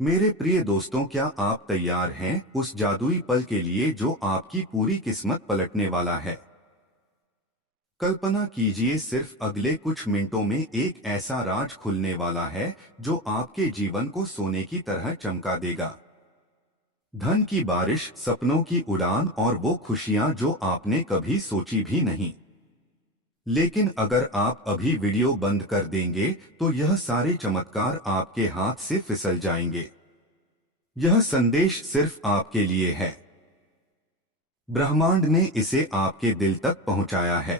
मेरे प्रिय दोस्तों, क्या आप तैयार हैं उस जादुई पल के लिए जो आपकी पूरी किस्मत पलटने वाला है। कल्पना कीजिए, सिर्फ अगले कुछ मिनटों में एक ऐसा राज खुलने वाला है जो आपके जीवन को सोने की तरह चमका देगा। धन की बारिश, सपनों की उड़ान और वो खुशियां जो आपने कभी सोची भी नहीं। लेकिन अगर आप अभी वीडियो बंद कर देंगे तो यह सारे चमत्कार आपके हाथ से फिसल जाएंगे। यह संदेश सिर्फ आपके लिए है। ब्रह्मांड ने इसे आपके दिल तक पहुंचाया है।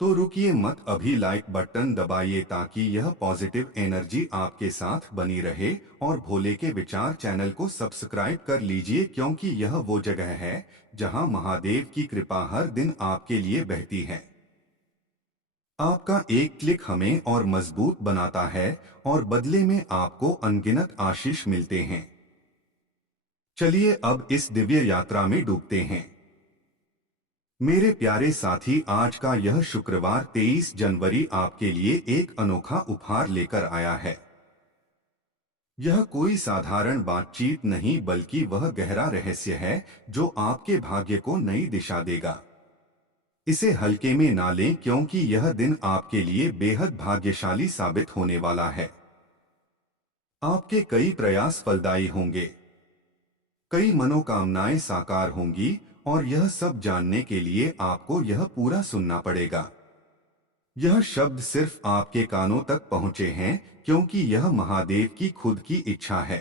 तो रुकिए मत, अभी लाइक बटन दबाइए ताकि यह पॉजिटिव एनर्जी आपके साथ बनी रहे। और भोले के विचार चैनल को सब्सक्राइब कर लीजिए, क्योंकि यह वो जगह है जहां महादेव की कृपा हर दिन आपके लिए बहती है। आपका एक क्लिक हमें और मजबूत बनाता है और बदले में आपको अनगिनत आशीष मिलते हैं। चलिए अब इस दिव्य यात्रा में डूबते हैं। मेरे प्यारे साथी, आज का यह शुक्रवार 23 जनवरी आपके लिए एक अनोखा उपहार लेकर आया है। यह कोई साधारण बातचीत नहीं, बल्कि वह गहरा रहस्य है जो आपके भाग्य को नई दिशा देगा। इसे हल्के में ना लें, क्योंकि यह दिन आपके लिए बेहद भाग्यशाली साबित होने वाला है। आपके कई प्रयास फलदायी होंगे, कई मनोकामनाएं साकार होंगी, और यह सब जानने के लिए आपको यह पूरा सुनना पड़ेगा। यह शब्द सिर्फ आपके कानों तक पहुंचे हैं, क्योंकि यह महादेव की खुद की इच्छा है।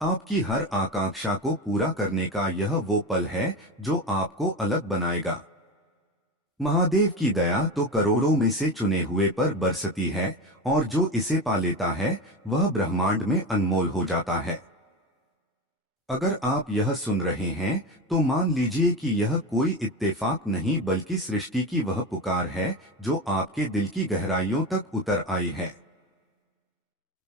आपकी हर आकांक्षा को पूरा करने का यह वो पल है जो आपको अलग बनाएगा। महादेव की दया तो करोड़ों में से चुने हुए पर बरसती है, और जो इसे पा लेता है वह ब्रह्मांड में अनमोल हो जाता है। अगर आप यह सुन रहे हैं तो मान लीजिए कि यह कोई इत्तेफाक नहीं, बल्कि सृष्टि की वह पुकार है जो आपके दिल की गहराइयों तक उतर आई है।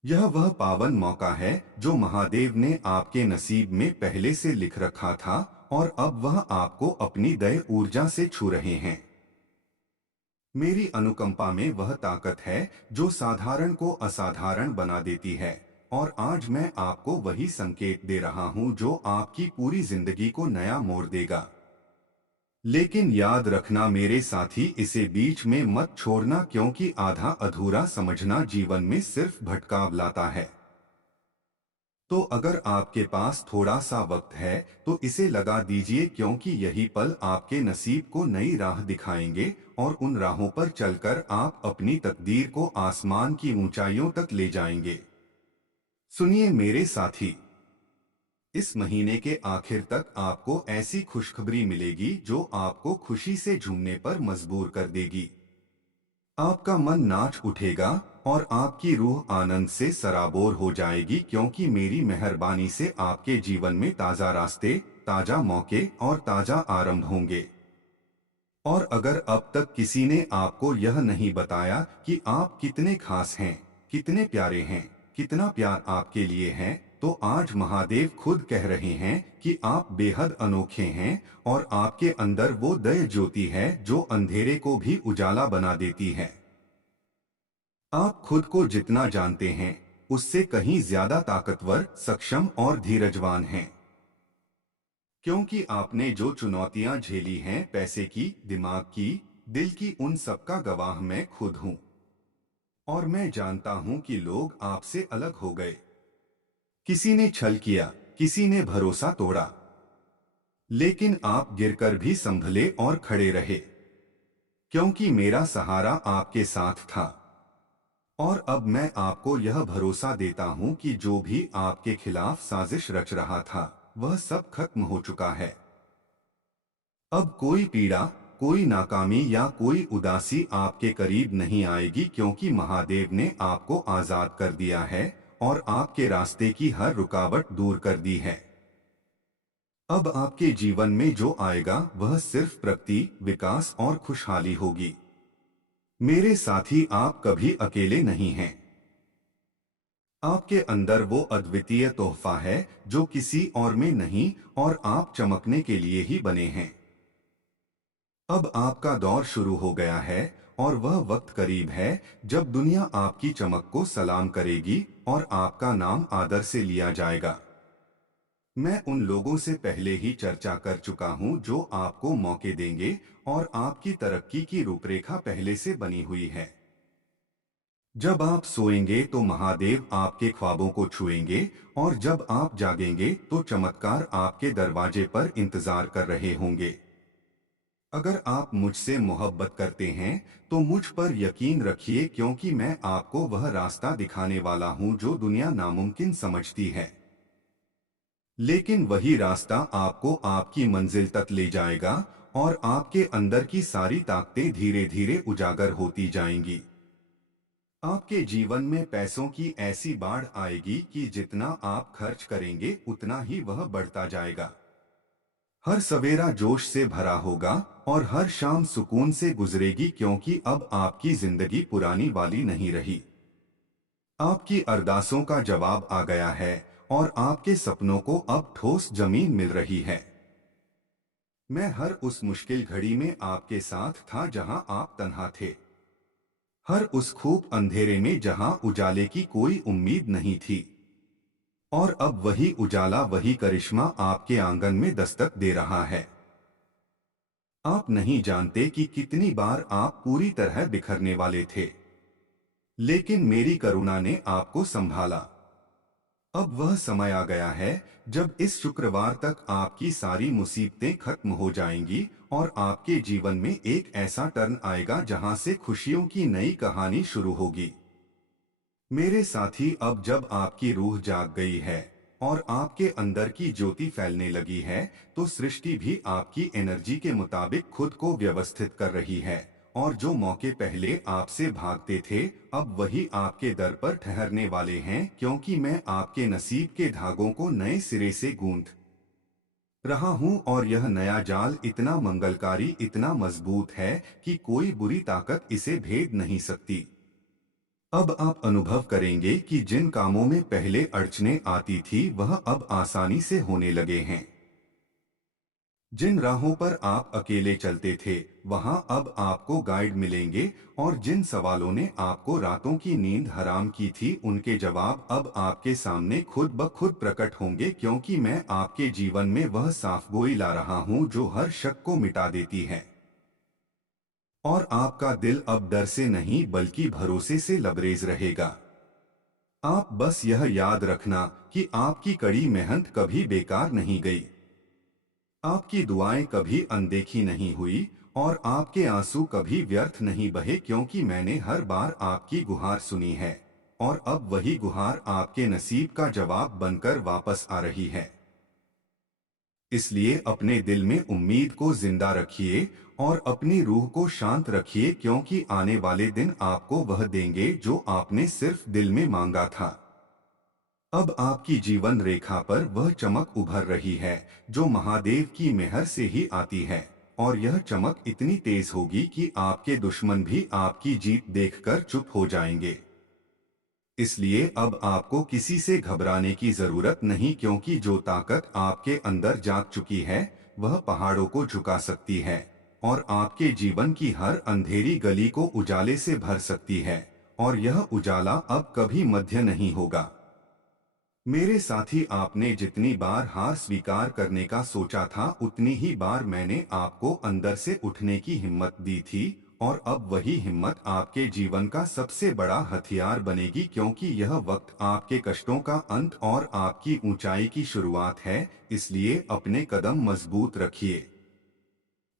यह वह पावन मौका है जो महादेव ने आपके नसीब में पहले से लिख रखा था, और अब वह आपको अपनी दया ऊर्जा से छू रहे हैं। मेरी अनुकंपा में वह ताकत है जो साधारण को असाधारण बना देती है, और आज मैं आपको वही संकेत दे रहा हूं जो आपकी पूरी जिंदगी को नया मोड़ देगा। लेकिन याद रखना मेरे साथी, इसे बीच में मत छोड़ना, क्योंकि आधा अधूरा समझना जीवन में सिर्फ भटकाव लाता है। तो अगर आपके पास थोड़ा सा वक्त है तो इसे लगा दीजिए, क्योंकि यही पल आपके नसीब को नई राह दिखाएंगे, और उन राहों पर चलकर आप अपनी तकदीर को आसमान की ऊंचाइयों तक ले जाएंगे। सुनिए मेरे साथी, इस महीने के आखिर तक आपको ऐसी खुशखबरी मिलेगी जो आपको खुशी से झूमने पर मजबूर कर देगी। आपका मन नाच उठेगा और आपकी रूह आनंद से सराबोर हो जाएगी, क्योंकि मेरी मेहरबानी से आपके जीवन में ताजा रास्ते, ताजा मौके और ताजा आरंभ होंगे। और अगर अब तक किसी ने आपको यह नहीं बताया कि आप कितने खास हैं, कितने प्यारे हैं, कितना प्यार आपके लिए है, तो आज महादेव खुद कह रहे हैं कि आप बेहद अनोखे हैं, और आपके अंदर वो दया ज्योति है जो अंधेरे को भी उजाला बना देती है। आप खुद को जितना जानते हैं उससे कहीं ज्यादा ताकतवर, सक्षम और धीरजवान हैं। क्योंकि आपने जो चुनौतियां झेली हैं, पैसे की, दिमाग की, दिल की, उन सब का गवाह मैं खुद हूं। और मैं जानता हूं कि लोग आपसे अलग हो गए। किसी ने छल किया, किसी ने भरोसा तोड़ा, लेकिन आप गिरकर भी संभले और खड़े रहे, क्योंकि मेरा सहारा आपके साथ था। और अब मैं आपको यह भरोसा देता हूं कि जो भी आपके खिलाफ साजिश रच रहा था वह सब खत्म हो चुका है। अब कोई पीड़ा, कोई नाकामी या कोई उदासी आपके करीब नहीं आएगी, क्योंकि महादेव ने आपको आजाद कर दिया है और आपके रास्ते की हर रुकावट दूर कर दी है। अब आपके जीवन में जो आएगा वह सिर्फ प्रगति, विकास और खुशहाली होगी। मेरे साथी, आप कभी अकेले नहीं हैं। आपके अंदर वो अद्वितीय तोहफा है जो किसी और में नहीं, और आप चमकने के लिए ही बने हैं। अब आपका दौर शुरू हो गया है, और वह वक्त करीब है जब दुनिया आपकी चमक को सलाम करेगी और आपका नाम आदर से लिया जाएगा। मैं उन लोगों से पहले ही चर्चा कर चुका हूं जो आपको मौके देंगे और आपकी तरक्की की रूपरेखा पहले से बनी हुई है। जब आप सोएंगे तो महादेव आपके ख्वाबों को छुएंगे और जब आप जागेंगे तो चमत्कार आपके दरवाजे पर इंतजार कर रहे होंगे। अगर आप मुझसे मोहब्बत करते हैं तो मुझ पर यकीन रखिए, क्योंकि मैं आपको वह रास्ता दिखाने वाला हूं जो दुनिया नामुमकिन समझती है। लेकिन वही रास्ता आपको आपकी मंजिल तक ले जाएगा और आपके अंदर की सारी ताकतें धीरे धीरे उजागर होती जाएंगी। आपके जीवन में पैसों की ऐसी बाढ़ आएगी कि जितना आप खर्च करेंगे उतना ही वह बढ़ता जाएगा। हर सवेरा जोश से भरा होगा और हर शाम सुकून से गुजरेगी, क्योंकि अब आपकी जिंदगी पुरानी वाली नहीं रही। आपकी अरदासों का जवाब आ गया है और आपके सपनों को अब ठोस जमीन मिल रही है। मैं हर उस मुश्किल घड़ी में आपके साथ था जहां आप तन्हा थे, हर उस खूब अंधेरे में जहां उजाले की कोई उम्मीद नहीं थी। और अब वही उजाला, वही करिश्मा आपके आंगन में दस्तक दे रहा है। आप नहीं जानते कि कितनी बार आप पूरी तरह बिखरने वाले थे, लेकिन मेरी करुणा ने आपको संभाला। अब वह समय आ गया है जब इस शुक्रवार तक आपकी सारी मुसीबतें खत्म हो जाएंगी और आपके जीवन में एक ऐसा टर्न आएगा जहां से खुशियों की नई कहानी शुरू होगी। मेरे साथी, अब जब आपकी रूह जाग गई है और आपके अंदर की ज्योति फैलने लगी है, तो सृष्टि भी आपकी एनर्जी के मुताबिक खुद को व्यवस्थित कर रही है। और जो मौके पहले आपसे भागते थे, अब वही आपके दर पर ठहरने वाले हैं, क्योंकि मैं आपके नसीब के धागों को नए सिरे से गूंथ रहा हूं और यह नया जाल इतना मंगलकारी, इतना मजबूत है कि कोई बुरी ताकत इसे भेद नहीं सकती। अब आप अनुभव करेंगे कि जिन कामों में पहले अड़चनें आती थी वह अब आसानी से होने लगे हैं। जिन राहों पर आप अकेले चलते थे वहां अब आपको गाइड मिलेंगे, और जिन सवालों ने आपको रातों की नींद हराम की थी उनके जवाब अब आपके सामने खुद ब खुद प्रकट होंगे, क्योंकि मैं आपके जीवन में वह साफगोई ला रहा हूं जो हर शक को मिटा देती है। और आपका दिल अब डर से नहीं बल्कि भरोसे से लबरेज रहेगा। आप बस यह याद रखना कि आपकी कड़ी मेहनत कभी बेकार नहीं गई, आपकी दुआएं कभी अनदेखी नहीं हुई और आपके आंसू कभी व्यर्थ नहीं बहे, क्योंकि मैंने हर बार आपकी गुहार सुनी है और अब वही गुहार आपके नसीब का जवाब बनकर वापस आ रही है। इसलिए अपने दिल में उम्मीद को जिंदा रखिए और अपनी रूह को शांत रखिए, क्योंकि आने वाले दिन आपको वह देंगे जो आपने सिर्फ दिल में मांगा था। अब आपकी जीवन रेखा पर वह चमक उभर रही है जो महादेव की मेहर से ही आती है, और यह चमक इतनी तेज होगी कि आपके दुश्मन भी आपकी जीत देखकर चुप हो जाएंगे। इसलिए अब आपको किसी से घबराने की जरूरत नहीं, क्योंकि जो ताकत आपके अंदर जाग चुकी है वह पहाड़ों को झुका सकती है और आपके जीवन की हर अंधेरी गली को उजाले से भर सकती है, और यह उजाला अब कभी मध्य नहीं होगा। मेरे साथी, आपने जितनी बार हार स्वीकार करने का सोचा था उतनी ही बार मैंने आपको अंदर से उठने की हिम्मत दी थी, और अब वही हिम्मत आपके जीवन का सबसे बड़ा हथियार बनेगी, क्योंकि यह वक्त आपके कष्टों का अंत और आपकी ऊंचाई की शुरुआत है। इसलिए अपने कदम मजबूत रखिए,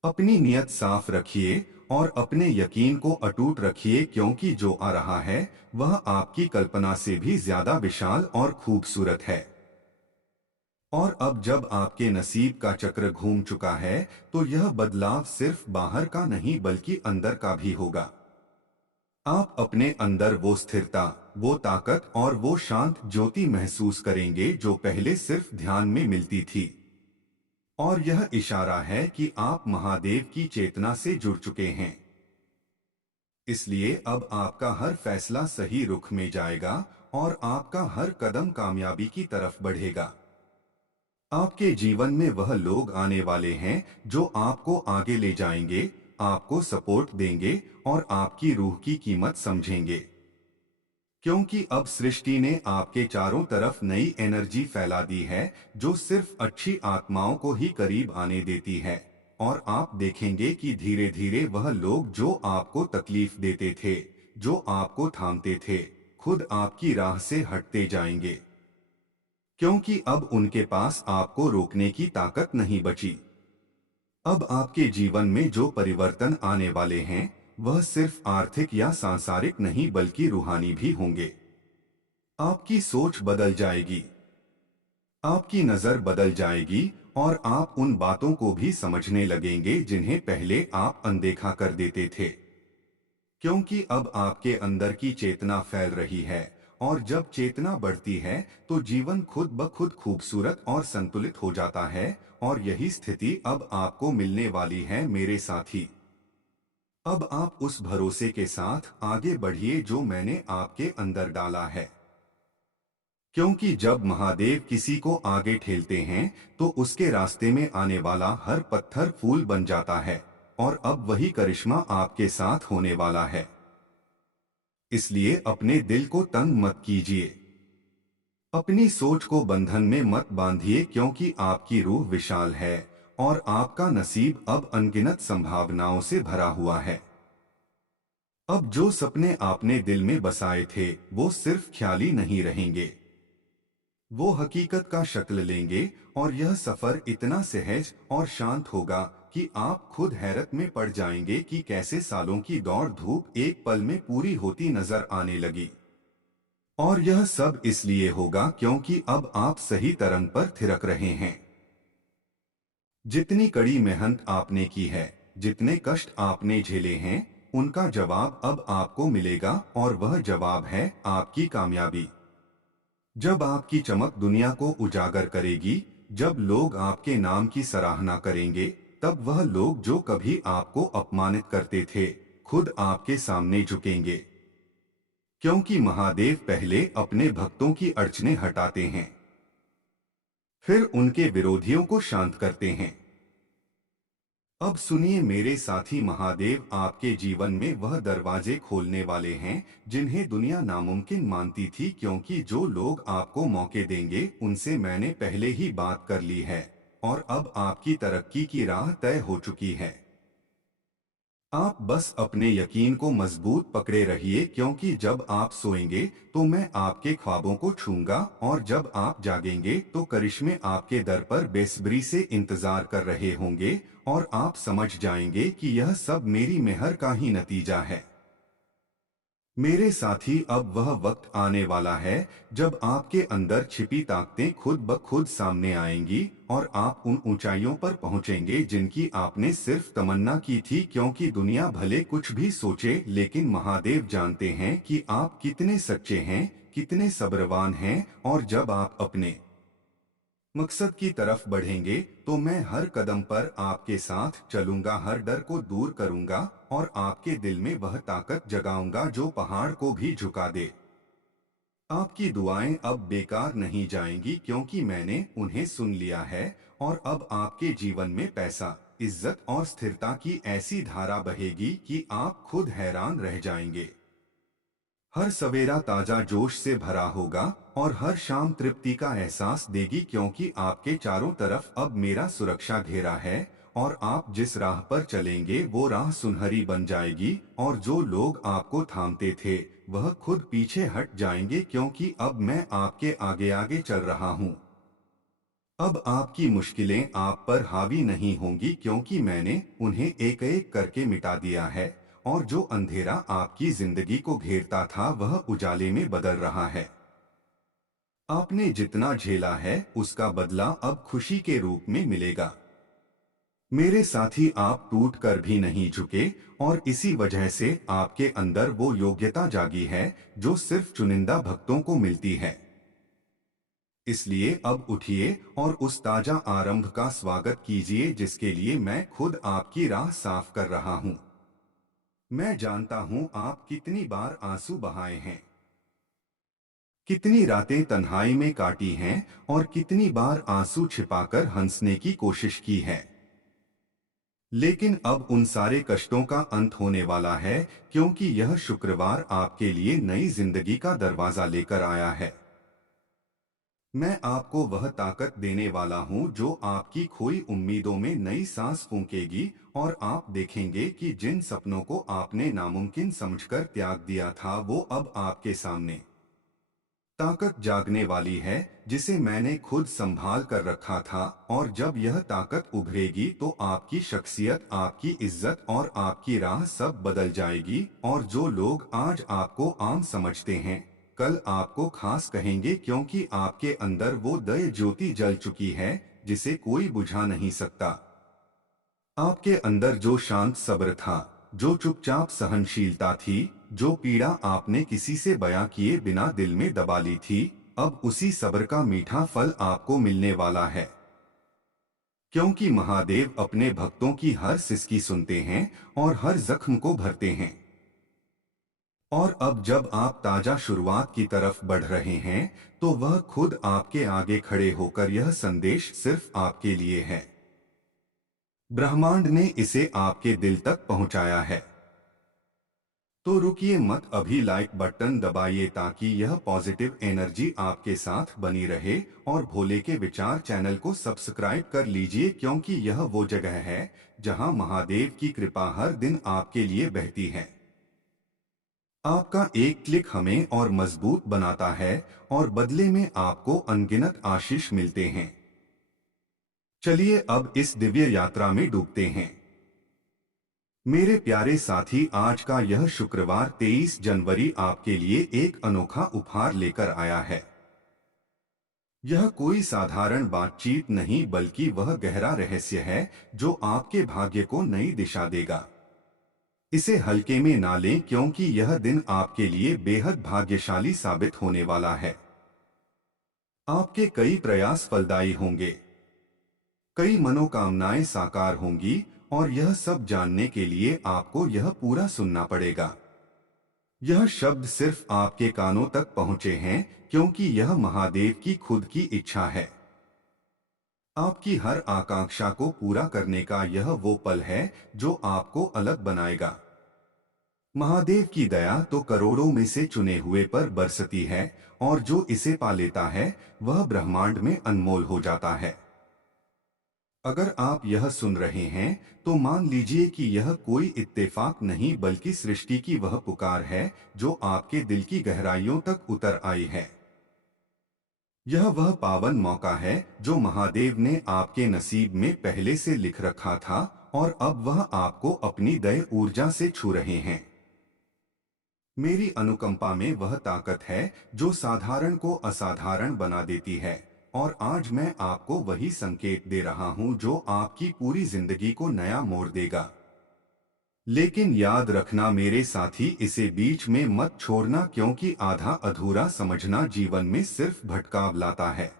अपनी नियत साफ रखिए और अपने यकीन को अटूट रखिए, क्योंकि जो आ रहा है वह आपकी कल्पना से भी ज्यादा विशाल और खूबसूरत है। और अब जब आपके नसीब का चक्र घूम चुका है तो यह बदलाव सिर्फ बाहर का नहीं बल्कि अंदर का भी होगा। आप अपने अंदर वो स्थिरता, वो ताकत और वो शांत ज्योति महसूस करेंगे जो पहले सिर्फ ध्यान में मिलती थी। और यह इशारा है कि आप महादेव की चेतना से जुड़ चुके हैं। इसलिए अब आपका हर फैसला सही रुख में जाएगा और आपका हर कदम कामयाबी की तरफ बढ़ेगा। आपके जीवन में वह लोग आने वाले हैं जो आपको आगे ले जाएंगे, आपको सपोर्ट देंगे और आपकी रूह की कीमत समझेंगे। क्योंकि अब सृष्टि ने आपके चारों तरफ नई एनर्जी फैला दी है जो सिर्फ अच्छी आत्माओं को ही करीब आने देती है। और आप देखेंगे कि धीरे धीरे वह लोग जो आपको तकलीफ देते थे, जो आपको थामते थे, खुद आपकी राह से हटते जाएंगे। क्योंकि अब उनके पास आपको रोकने की ताकत नहीं बची। अब आपके जीवन में जो परिवर्तन आने वाले हैं वह सिर्फ आर्थिक या सांसारिक नहीं बल्कि रूहानी भी होंगे। आपकी सोच बदल जाएगी, आपकी नजर बदल जाएगी और आप उन बातों को भी समझने लगेंगे जिन्हें पहले आप अनदेखा कर देते थे। क्योंकि अब आपके अंदर की चेतना फैल रही है और जब चेतना बढ़ती है तो जीवन खुद ब खुद खूबसूरत और संतुलित हो जाता है। और यही स्थिति अब आपको मिलने वाली है मेरे साथी। अब आप उस भरोसे के साथ आगे बढ़िए जो मैंने आपके अंदर डाला है। क्योंकि जब महादेव किसी को आगे ठेलते हैं तो उसके रास्ते में आने वाला हर पत्थर फूल बन जाता है। और अब वही करिश्मा आपके साथ होने वाला है। इसलिए अपने दिल को तंग मत कीजिए, अपनी सोच को बंधन में मत बांधिए, क्योंकि आपकी रूह विशाल है और आपका नसीब अब अनगिनत संभावनाओं से भरा हुआ है। अब जो सपने आपने दिल में बसाए थे वो सिर्फ ख्याली नहीं रहेंगे, वो हकीकत का शक्ल लेंगे। और यह सफर इतना सहज और शांत होगा कि आप खुद हैरत में पड़ जाएंगे कि कैसे सालों की दौड़ धूप एक पल में पूरी होती नजर आने लगी। और यह सब इसलिए होगा क्योंकि अब आप सही तरंग पर थिरक रहे हैं। जितनी कड़ी मेहनत आपने की है, जितने कष्ट आपने झेले हैं, उनका जवाब अब आपको मिलेगा और वह जवाब है आपकी कामयाबी। जब आपकी चमक दुनिया को उजागर करेगी, जब लोग आपके नाम की सराहना करेंगे, तब वह लोग जो कभी आपको अपमानित करते थे खुद आपके सामने झुकेंगे। क्योंकि महादेव पहले अपने भक्तों की अड़चनें हटाते हैं, फिर उनके विरोधियों को शांत करते हैं। अब सुनिए मेरे साथी, महादेव आपके जीवन में वह दरवाजे खोलने वाले हैं जिन्हें दुनिया नामुमकिन मानती थी। क्योंकि जो लोग आपको मौके देंगे उनसे मैंने पहले ही बात कर ली है और अब आपकी तरक्की की राह तय हो चुकी है। आप बस अपने यकीन को मजबूत पकड़े रहिए, क्योंकि जब आप सोएंगे तो मैं आपके ख्वाबों को छूंगा और जब आप जागेंगे तो करिश्मे आपके दर पर बेसब्री से इंतजार कर रहे होंगे और आप समझ जाएंगे कि यह सब मेरी मेहर का ही नतीजा है। मेरे साथी, अब वह वक्त आने वाला है जब आपके अंदर छिपी ताकतें खुद ब खुद सामने आएंगी और आप उन ऊंचाइयों पर पहुंचेंगे जिनकी आपने सिर्फ तमन्ना की थी। क्योंकि दुनिया भले कुछ भी सोचे, लेकिन महादेव जानते हैं कि आप कितने सच्चे हैं, कितने सब्रवान हैं। और जब आप अपने मकसद की तरफ बढ़ेंगे तो मैं हर कदम पर आपके साथ चलूंगा, हर डर को दूर करूंगा और आपके दिल में वह ताकत जगाऊंगा जो पहाड़ को भी झुका दे। आपकी दुआएं अब बेकार नहीं जाएंगी, क्योंकि मैंने उन्हें सुन लिया है। और अब आपके जीवन में पैसा, इज्जत और स्थिरता की ऐसी धारा बहेगी कि आप खुद हैरान रह जाएंगे। हर सवेरा ताजा जोश से भरा होगा और हर शाम तृप्ति का एहसास देगी, क्योंकि आपके चारों तरफ अब मेरा सुरक्षा घेरा है। और आप जिस राह पर चलेंगे वो राह सुनहरी बन जाएगी और जो लोग आपको थामते थे वह खुद पीछे हट जाएंगे, क्योंकि अब मैं आपके आगे आगे चल रहा हूँ। अब आपकी मुश्किलें आप पर हावी नहीं होंगी, क्योंकि मैंने उन्हें एक एक करके मिटा दिया है। और जो अंधेरा आपकी जिंदगी को घेरता था वह उजाले में बदल रहा है। आपने जितना झेला है उसका बदला अब खुशी के रूप में मिलेगा। मेरे साथी, आप टूट कर भी नहीं झुके और इसी वजह से आपके अंदर वो योग्यता जागी है जो सिर्फ चुनिंदा भक्तों को मिलती है। इसलिए अब उठिए और उस ताजा आरंभ का स्वागत कीजिए जिसके लिए मैं खुद आपकी राह साफ कर रहा हूं। मैं जानता हूं आप कितनी बार आंसू बहाए हैं, कितनी रातें तन्हाई में काटी हैं और कितनी बार आंसू छिपाकर हंसने की कोशिश की है। लेकिन अब उन सारे कष्टों का अंत होने वाला है, क्योंकि यह शुक्रवार आपके लिए नई जिंदगी का दरवाजा लेकर आया है। मैं आपको वह ताकत देने वाला हूं जो आपकी खोई उम्मीदों में नई सांस फूंकेगी, और आप देखेंगे कि जिन सपनों को आपने नामुमकिन समझकर त्याग दिया था वो अब आपके सामने ताकत जागने वाली है, जिसे मैंने खुद संभाल कर रखा था। और जब यह ताकत उभरेगी तो आपकी शख्सियत, आपकी इज्जत और आपकी राह सब बदल जाएगी, और जो लोग आज आपको आम समझते हैं कल आपको खास कहेंगे, क्योंकि आपके अंदर वो दया ज्योति जल चुकी है जिसे कोई बुझा नहीं सकता। आपके अंदर जो शांत सब्र था, जो चुपचाप सहनशीलता थी, जो पीड़ा आपने किसी से बयां किए बिना दिल में दबा ली थी, अब उसी सब्र का मीठा फल आपको मिलने वाला है। क्योंकि महादेव अपने भक्तों की हर सिसकी सुनते हैं और हर जख्म को भरते हैं। और अब जब आप ताजा शुरुआत की तरफ बढ़ रहे हैं, तो वह खुद आपके आगे खड़े होकर यह संदेश सिर्फ आपके लिए है। ब्रह्मांड ने इसे आपके दिल तक पहुंचाया है। तो रुकिए मत, अभी लाइक बटन दबाइए ताकि यह पॉजिटिव एनर्जी आपके साथ बनी रहे, और भोले के विचार चैनल को सब्सक्राइब कर लीजिए, क्योंकि यह वो जगह है जहां महादेव की कृपा हर दिन आपके लिए बहती है। आपका एक क्लिक हमें और मजबूत बनाता है, और बदले में आपको अनगिनत आशीष मिलते हैं। चलिए अब इस दिव्य यात्रा में डूबते हैं। मेरे प्यारे साथी, आज का यह शुक्रवार 23 जनवरी आपके लिए एक अनोखा उपहार लेकर आया है। यह कोई साधारण बातचीत नहीं, बल्कि वह गहरा रहस्य है जो आपके भाग्य को नई दिशा देगा। इसे हल्के में ना लें, क्योंकि यह दिन आपके लिए बेहद भाग्यशाली साबित होने वाला है। आपके कई प्रयास फलदायी होंगे, कई मनोकामनाएं साकार होंगी, और यह सब जानने के लिए आपको यह पूरा सुनना पड़ेगा। यह शब्द सिर्फ आपके कानों तक पहुंचे हैं, क्योंकि यह महादेव की खुद की इच्छा है। आपकी हर आकांक्षा को पूरा करने का यह वो पल है जो आपको अलग बनाएगा। महादेव की दया तो करोड़ों में से चुने हुए पर बरसती है, और जो इसे पा लेता है वह ब्रह्मांड में अनमोल हो जाता है। अगर आप यह सुन रहे हैं तो मान लीजिए कि यह कोई इत्तेफाक नहीं, बल्कि सृष्टि की वह पुकार है जो आपके दिल की गहराइयों तक उतर आई है। यह वह पावन मौका है जो महादेव ने आपके नसीब में पहले से लिख रखा था, और अब वह आपको अपनी दया ऊर्जा से छू रहे हैं। मेरी अनुकंपा में वह ताकत है जो साधारण को असाधारण बना देती है, और आज मैं आपको वही संकेत दे रहा हूं जो आपकी पूरी जिंदगी को नया मोड़ देगा। लेकिन याद रखना मेरे साथी, इसे बीच में मत छोड़ना, क्योंकि आधा अधूरा समझना जीवन में सिर्फ भटकाव लाता है।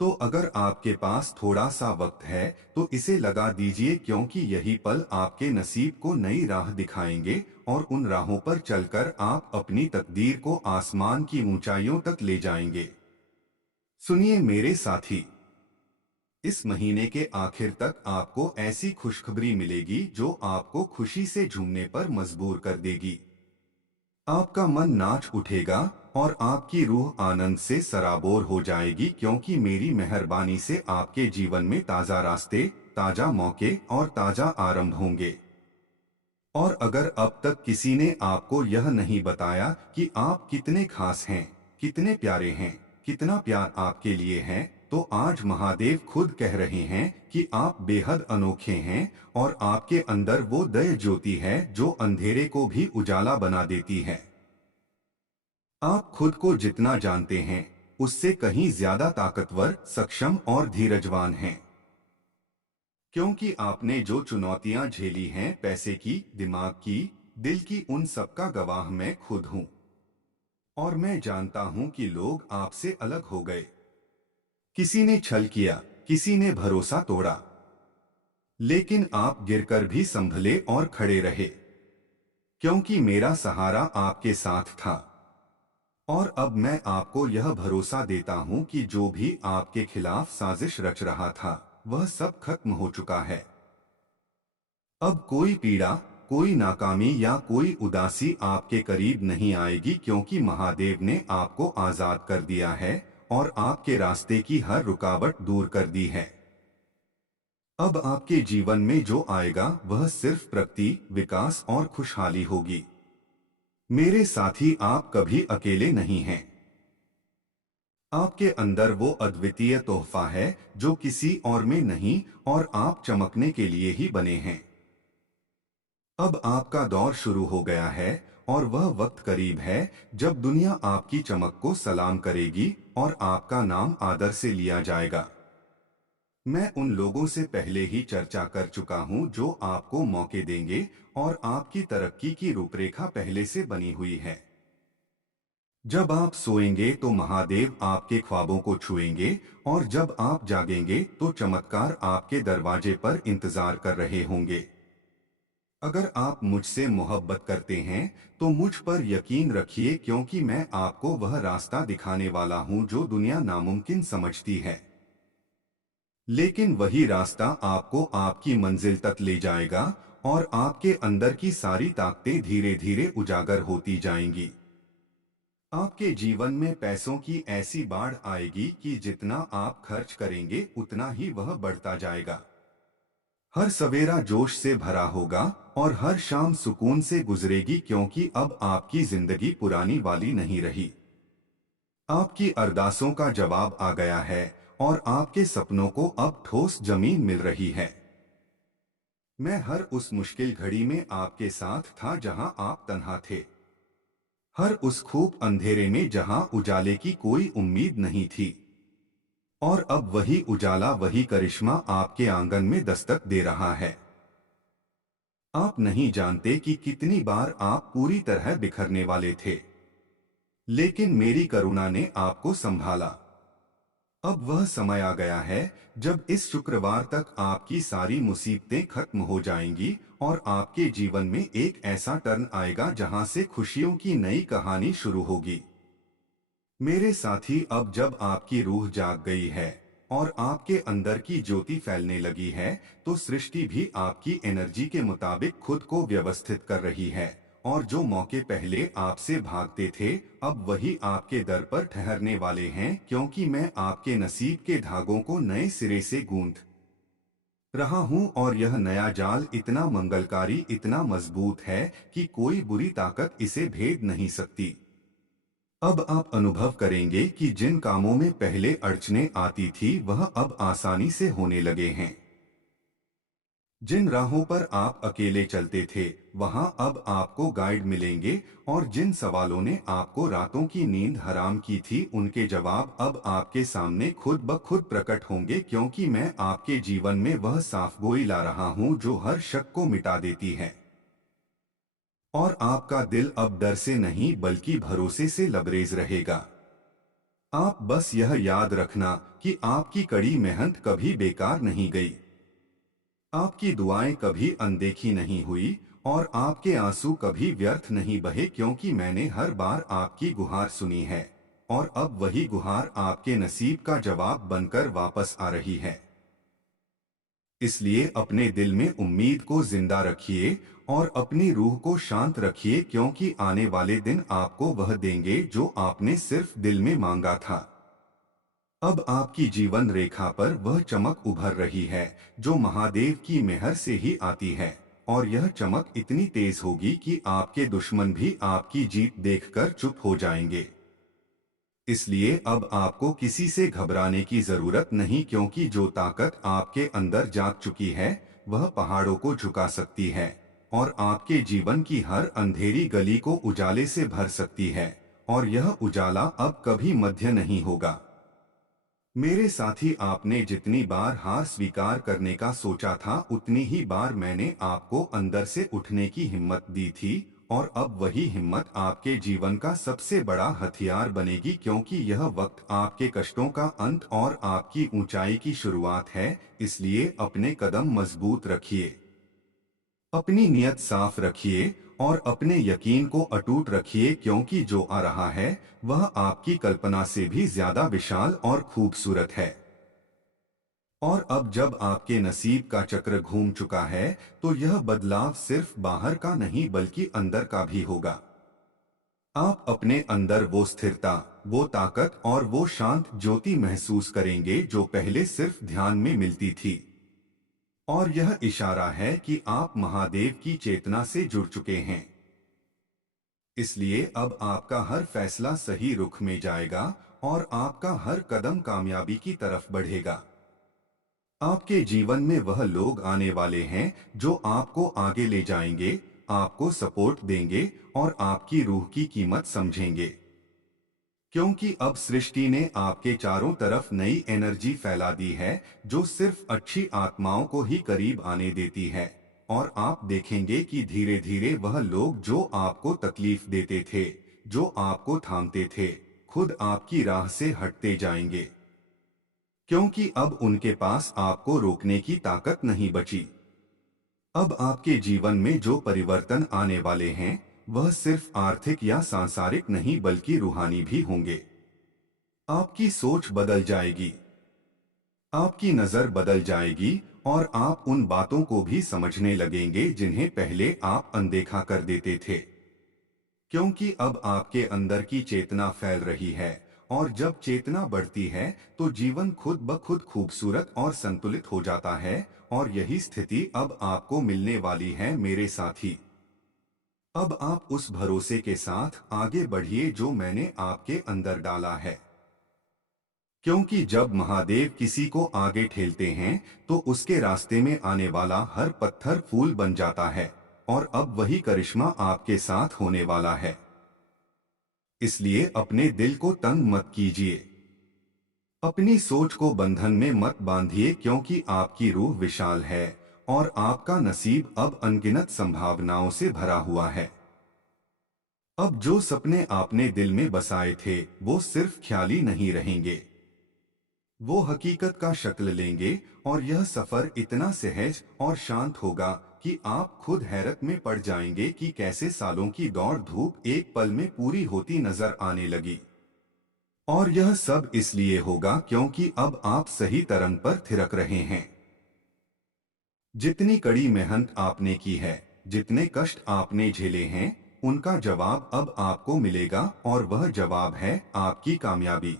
तो अगर आपके पास थोड़ा सा वक्त है तो इसे लगा दीजिए, क्योंकि यही पल आपके नसीब को नई राह दिखाएंगे, और उन राहों पर चलकर आप अपनी तकदीर को आसमान की ऊंचाइयों तक ले जाएंगे। सुनिए मेरे साथी, इस महीने के आखिर तक आपको ऐसी खुशखबरी मिलेगी जो आपको खुशी से झूमने पर मजबूर कर देगी। आपका मन नाच उठेगा और आपकी रूह आनंद से सराबोर हो जाएगी, क्योंकि मेरी मेहरबानी से आपके जीवन में ताजा रास्ते, ताजा मौके और ताजा आरंभ होंगे। और अगर अब तक किसी ने आपको यह नहीं बताया कि आप कितने खास हैं, कितने प्यारे हैं, कितना प्यार आपके लिए है, तो आज महादेव खुद कह रहे हैं कि आप बेहद अनोखे हैं, और आपके अंदर वो दया ज्योति है जो अंधेरे को भी उजाला बना देती है। आप खुद को जितना जानते हैं उससे कहीं ज्यादा ताकतवर, सक्षम और धीरजवान हैं। क्योंकि आपने जो चुनौतियां झेली हैं, पैसे की, दिमाग की, दिल की, उन सब का गवाह मैं खुद हूं। और मैं जानता हूं कि लोग आपसे अलग हो गए। किसी ने छल किया, किसी ने भरोसा तोड़ा, लेकिन आप गिरकर भी संभले और खड़े रहे, क्योंकि मेरा सहारा आपके साथ था। और अब मैं आपको यह भरोसा देता हूं कि जो भी आपके खिलाफ साजिश रच रहा था वह सब खत्म हो चुका है। अब कोई पीड़ा, कोई नाकामी या कोई उदासी आपके करीब नहीं आएगी, क्योंकि महादेव ने आपको आजाद कर दिया है और आपके रास्ते की हर रुकावट दूर कर दी है। अब आपके जीवन में जो आएगा वह सिर्फ प्रगति, विकास और खुशहाली होगी। मेरे साथी, आप कभी अकेले नहीं हैं। आपके अंदर वो अद्वितीय तोहफा है जो किसी और में नहीं, और आप चमकने के लिए ही बने हैं। अब आपका दौर शुरू हो गया है और वह वक्त करीब है जब दुनिया आपकी चमक को सलाम करेगी और आपका नाम आदर से लिया जाएगा। मैं उन लोगों से पहले ही चर्चा कर चुका हूं जो आपको मौके देंगे, और आपकी तरक्की की रूपरेखा पहले से बनी हुई है। जब आप सोएंगे तो महादेव आपके ख्वाबों को छुएंगे, और जब आप जागेंगे तो चमत्कार आपके दरवाजे पर इंतजार कर रहे होंगे। अगर आप मुझसे मोहब्बत करते हैं तो मुझ पर यकीन रखिए, क्योंकि मैं आपको वह रास्ता दिखाने वाला हूं जो दुनिया नामुमकिन समझती है। लेकिन वही रास्ता आपको आपकी मंजिल तक ले जाएगा, और आपके अंदर की सारी ताकतें धीरे धीरे उजागर होती जाएंगी। आपके जीवन में पैसों की ऐसी बाढ़ आएगी कि जितना आप खर्च करेंगे उतना ही वह बढ़ता जाएगा। हर सवेरा जोश से भरा होगा और हर शाम सुकून से गुजरेगी, क्योंकि अब आपकी जिंदगी पुरानी वाली नहीं रही। आपकी अरदासों का जवाब आ गया है और आपके सपनों को अब ठोस जमीन मिल रही है। मैं हर उस मुश्किल घड़ी में आपके साथ था जहां आप तन्हा थे। हर उस खूब अंधेरे में जहां उजाले की कोई उम्मीद नहीं थी। और अब वही उजाला, वही करिश्मा आपके आंगन में दस्तक दे रहा है। आप नहीं जानते कि कितनी बार आप पूरी तरह बिखरने वाले थे, लेकिन मेरी करुणा ने आपको संभाला। अब वह समय आ गया है जब इस शुक्रवार तक आपकी सारी मुसीबतें खत्म हो जाएंगी, और आपके जीवन में एक ऐसा टर्न आएगा जहां से खुशियों की नई कहानी शुरू होगी। मेरे साथी, अब जब आपकी रूह जाग गई है और आपके अंदर की ज्योति फैलने लगी है, तो सृष्टि भी आपकी एनर्जी के मुताबिक खुद को व्यवस्थित कर रही है, और जो मौके पहले आपसे भागते थे अब वही आपके दर पर ठहरने वाले हैं, क्योंकि मैं आपके नसीब के धागों को नए सिरे से गूंथ रहा हूं, और यह नया जाल इतना मंगलकारी, इतना मजबूत है कि कोई बुरी ताकत इसे भेद नहीं सकती। अब आप अनुभव करेंगे कि जिन कामों में पहले अड़चनें आती थी वह अब आसानी से होने लगे हैं। जिन राहों पर आप अकेले चलते थे वहां अब आपको गाइड मिलेंगे, और जिन सवालों ने आपको रातों की नींद हराम की थी उनके जवाब अब आपके सामने खुद ब खुद प्रकट होंगे, क्योंकि मैं आपके जीवन में वह साफगोई ला रहा हूं जो हर शक को मिटा देती है। और आपका दिल अब डर से नहीं बल्कि भरोसे से लबरेज रहेगा। आप बस यह याद रखना कि आपकी कड़ी मेहनत कभी बेकार नहीं गई। आपकी दुआएं कभी अनदेखी नहीं हुई, और आपके आंसू कभी व्यर्थ नहीं बहे, क्योंकि मैंने हर बार आपकी गुहार सुनी है, और अब वही गुहार आपके नसीब का जवाब बनकर वापस आ रही है। इसलिए अपने दिल में उम्मीद को जिंदा रखिए और अपनी रूह को शांत रखिए, क्योंकि आने वाले दिन आपको वह देंगे जो आपने सिर्फ दिल में मांगा था। अब आपकी जीवन रेखा पर वह चमक उभर रही है जो महादेव की मेहर से ही आती है, और यह चमक इतनी तेज होगी कि आपके दुश्मन भी आपकी जीत देखकर चुप हो जाएंगे। इसलिए अब आपको किसी से घबराने की जरूरत नहीं, क्योंकि जो ताकत आपके अंदर जाग चुकी है वह पहाड़ों को झुका सकती है, और आपके जीवन की हर अंधेरी गली को उजाले से भर सकती है, और यह उजाला अब कभी मध्य नहीं होगा। मेरे साथी, आपने जितनी बार हार स्वीकार करने का सोचा था उतनी ही बार मैंने आपको अंदर से उठने की हिम्मत दी थी, और अब वही हिम्मत आपके जीवन का सबसे बड़ा हथियार बनेगी, क्योंकि यह वक्त आपके कष्टों का अंत और आपकी ऊंचाई की शुरुआत है। इसलिए अपने कदम मजबूत रखिए, अपनी नियत साफ रखिए, और अपने यकीन को अटूट रखिए, क्योंकि जो आ रहा है वह आपकी कल्पना से भी ज्यादा विशाल और खूबसूरत है। और अब जब आपके नसीब का चक्र घूम चुका है, तो यह बदलाव सिर्फ बाहर का नहीं बल्कि अंदर का भी होगा। आप अपने अंदर वो स्थिरता, वो ताकत और वो शांत ज्योति महसूस करेंगे जो पहले सिर्फ ध्यान में मिलती थी। और यह इशारा है कि आप महादेव की चेतना से जुड़ चुके हैं। इसलिए अब आपका हर फैसला सही रुख में जाएगा और आपका हर कदम कामयाबी की तरफ बढ़ेगा। आपके जीवन में वह लोग आने वाले हैं जो आपको आगे ले जाएंगे, आपको सपोर्ट देंगे और आपकी रूह की कीमत समझेंगे। क्योंकि अब सृष्टि ने आपके चारों तरफ नई एनर्जी फैला दी है जो सिर्फ अच्छी आत्माओं को ही करीब आने देती है। और आप देखेंगे कि धीरे धीरे वह लोग जो आपको तकलीफ देते थे, जो आपको थामते थे, खुद आपकी राह से हटते जाएंगे। क्योंकि अब उनके पास आपको रोकने की ताकत नहीं बची। अब आपके जीवन में जो परिवर्तन आने वाले हैं, वह सिर्फ आर्थिक या सांसारिक नहीं बल्कि रूहानी भी होंगे। आपकी सोच बदल जाएगी, आपकी नजर बदल जाएगी और आप उन बातों को भी समझने लगेंगे जिन्हें पहले आप अनदेखा कर देते थे। क्योंकि अब आपके अंदर की चेतना फैल रही है, और जब चेतना बढ़ती है तो जीवन खुद ब खुद खूबसूरत और संतुलित हो जाता है। और यही स्थिति अब आपको मिलने वाली है मेरे साथी। अब आप उस भरोसे के साथ आगे बढ़िए जो मैंने आपके अंदर डाला है। क्योंकि जब महादेव किसी को आगे ठेलते हैं तो उसके रास्ते में आने वाला हर पत्थर फूल बन जाता है। और अब वही करिश्मा आपके साथ होने वाला है। इसलिए अपने दिल को तंग मत कीजिए, अपनी सोच को बंधन में मत बांधिए, क्योंकि आपकी रूह विशाल है और आपका नसीब अब अनगिनत संभावनाओं से भरा हुआ है। अब जो सपने आपने दिल में बसाए थे वो सिर्फ ख्याली नहीं रहेंगे, वो हकीकत का शक्ल लेंगे। और यह सफर इतना सहज और शांत होगा कि आप खुद हैरत में पड़ जाएंगे कि कैसे सालों की दौड़ धूप एक पल में पूरी होती नजर आने लगी। और यह सब इसलिए होगा क्योंकि अब आप सही तरंग पर थिरक रहे हैं। जितनी कड़ी मेहनत आपने की है, जितने कष्ट आपने झेले हैं, उनका जवाब अब आपको मिलेगा, और वह जवाब है आपकी कामयाबी।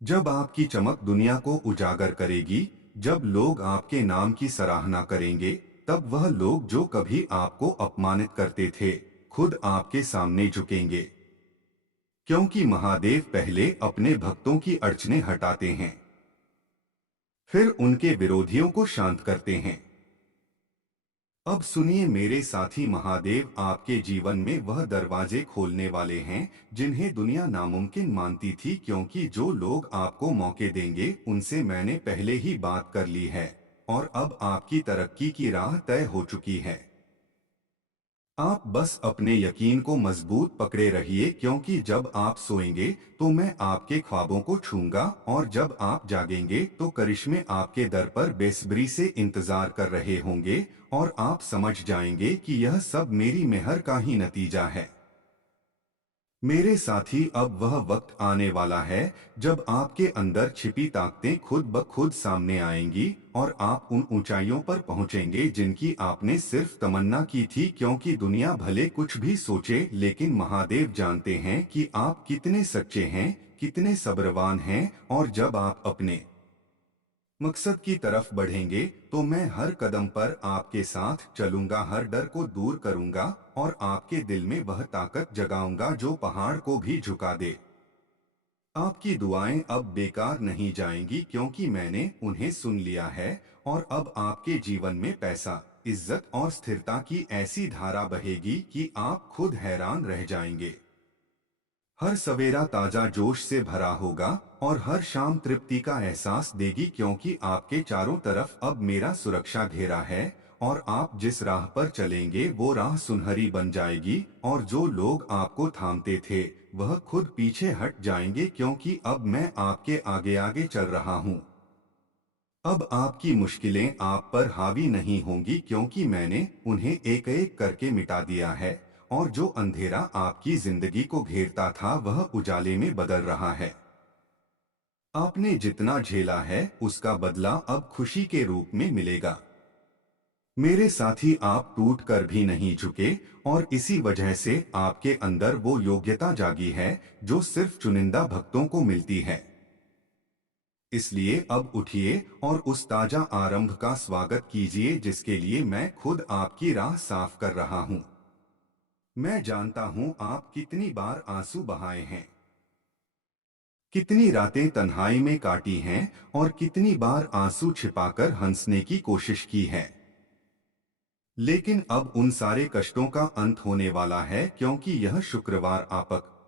जब आपकी चमक दुनिया को उजागर करेगी, जब लोग आपके नाम की सराहना करेंगे, तब वह लोग जो कभी आपको अपमानित करते थे, खुद आपके सामने झुकेंगे। क्योंकि महादेव पहले अपने भक्तों की अड़चनें हटाते हैं, फिर उनके विरोधियों को शांत करते हैं। अब सुनिए मेरे साथी, महादेव आपके जीवन में वह दरवाजे खोलने वाले हैं जिन्हें दुनिया नामुमकिन मानती थी। क्योंकि जो लोग आपको मौके देंगे उनसे मैंने पहले ही बात कर ली है, और अब आपकी तरक्की की राह तय हो चुकी है। आप बस अपने यकीन को मजबूत पकड़े रहिए, क्योंकि जब आप सोएंगे तो मैं आपके ख्वाबों को छूंगा, और जब आप जागेंगे तो करिश्मे आपके दर पर बेसब्री से इंतजार कर रहे होंगे। और आप समझ जाएंगे कि यह सब मेरी मेहर का ही नतीजा है। मेरे साथी, अब वह वक्त आने वाला है जब आपके अंदर छिपी ताकतें खुद ब खुद सामने आएंगी, और आप उन ऊंचाइयों पर पहुंचेंगे जिनकी आपने सिर्फ तमन्ना की थी। क्योंकि दुनिया भले कुछ भी सोचे, लेकिन महादेव जानते हैं कि आप कितने सच्चे हैं, कितने सब्रवान हैं। और जब आप अपने मकसद की तरफ बढ़ेंगे तो मैं हर कदम पर आपके साथ चलूंगा, हर डर को दूर करूंगा, और आपके दिल में वह ताकत जगाऊंगा जो पहाड़ को भी झुका दे। आपकी दुआएं अब बेकार नहीं जाएंगी, क्योंकि मैंने उन्हें सुन लिया है। और अब आपके जीवन में पैसा, इज्जत और स्थिरता की ऐसी धारा बहेगी कि आप खुद हैरान रह जाएंगे। हर सवेरा ताजा जोश से भरा होगा, और हर शाम तृप्ति का एहसास देगी, क्योंकि आपके चारों तरफ अब मेरा सुरक्षा घेरा है। और आप जिस राह पर चलेंगे वो राह सुनहरी बन जाएगी, और जो लोग आपको थामते थे वह खुद पीछे हट जाएंगे, क्योंकि अब मैं आपके आगे आगे चल रहा हूँ। अब आपकी मुश्किलें आप पर हावी नहीं होंगी, क्योंकि मैंने उन्हें एक एक करके मिटा दिया है। और जो अंधेरा आपकी जिंदगी को घेरता था वह उजाले में बदल रहा है। आपने जितना झेला है उसका बदला अब खुशी के रूप में मिलेगा। मेरे साथी, आप टूट कर भी नहीं झुके और इसी वजह से आपके अंदर वो योग्यता जागी है जो सिर्फ चुनिंदा भक्तों को मिलती है। इसलिए अब उठिए और उस ताजा आरंभ का स्वागत कीजिए जिसके लिए मैं खुद आपकी राह साफ कर रहा हूं। मैं जानता हूं आप कितनी बार आंसू बहाए हैं, कितनी रातें तन्हाई में काटी हैं और कितनी बार आंसू छिपाकर हंसने की कोशिश की है। लेकिन अब उन सारे कष्टों का अंत होने वाला है, क्योंकि यह शुक्रवार आपक